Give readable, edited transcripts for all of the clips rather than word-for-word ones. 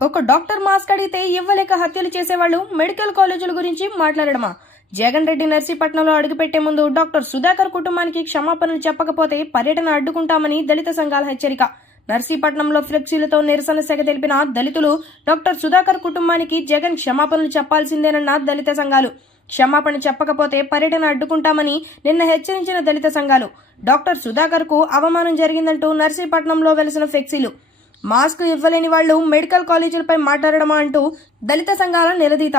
ఒక doctor mask అడిగితే ఇవ్వలేక హత్యలు చేసేవాళ్ళు మెడికల్ కాలేజీల గురించి మాట్లాడడమా? జగన్ రెడ్డి నర్సీపట్నంలో అడుగుపెట్టే ముందు డాక్టర్ సుధాకర్ కుటుంబానికి క్షమాపణలు చెప్పకపోతే పర్యటన అడ్డుకుంటామని దళిత సంఘాల హెచ్చరిక. నర్సీపట్నంలో ఫ్లెక్సీలతో నిరసన సెగ తెలిపిన దళితులు డాక్టర్ సుధాకర్ కుటుంబానికి జగన్ క్షమాపణలు చెప్పాల్సిందేనన్న దళిత సంఘాలు. క్షమాపణ చెప్పకపోతే పర్యటన అడ్డుకుంటామని నిన్న హెచ్చరించిన దళిత సంఘాలు. డాక్టర్ సుధాకర్ కు అవమానం జరిగిందంటూ నర్సీపట్నంలో వెలిసిన ఫ్లెక్సీలు. మాస్క్ ఇవ్వలేని వాళ్లు మెడికల్ కాలేజీలపై మాట్లాడడమా అంటూ దళిత సంఘాల నిలదీత.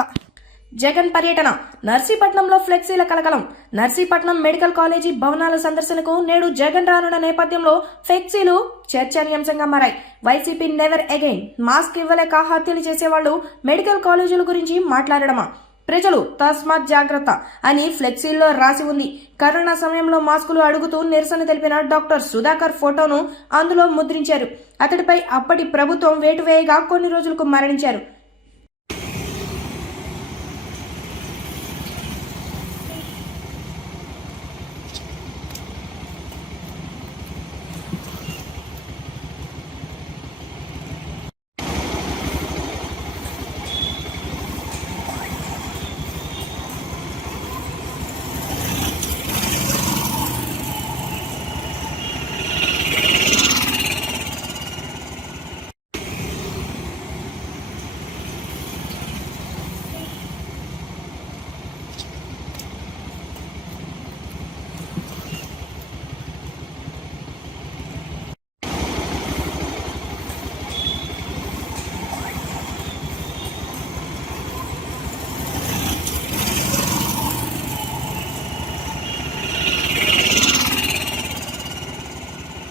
జగన్ పర్యటన, నర్సీపట్నంలో ఫ్లెక్సీల కలకలం. నర్సీపట్నం మెడికల్ కాలేజీ భవనాల సందర్శనకు నేడు జగన్ రానున్న నేపథ్యంలో ఫ్లెక్సీలు చర్చనీయాంశంగా మారాయి. వైసీపీ నెవర్ అగైన్, మాస్క్ ఇవ్వలేక హత్యలు చేసేవాళ్లు మెడికల్ కాలేజీల గురించి మాట్లాడడమా? ప్రజలు తస్మాత్ జాగ్రత్త అని ఫ్లెక్సీల్లో రాసి ఉంది. కరోనా సమయంలో మాస్కులు అడుగుతూ నిరసన తెలిపిన డాక్టర్ సుధాకర్ ఫోటోను అందులో ముద్రించారు. అతడిపై అప్పటి ప్రభుత్వం వేటు వేయగా కొన్ని రోజులకు మరణించారు.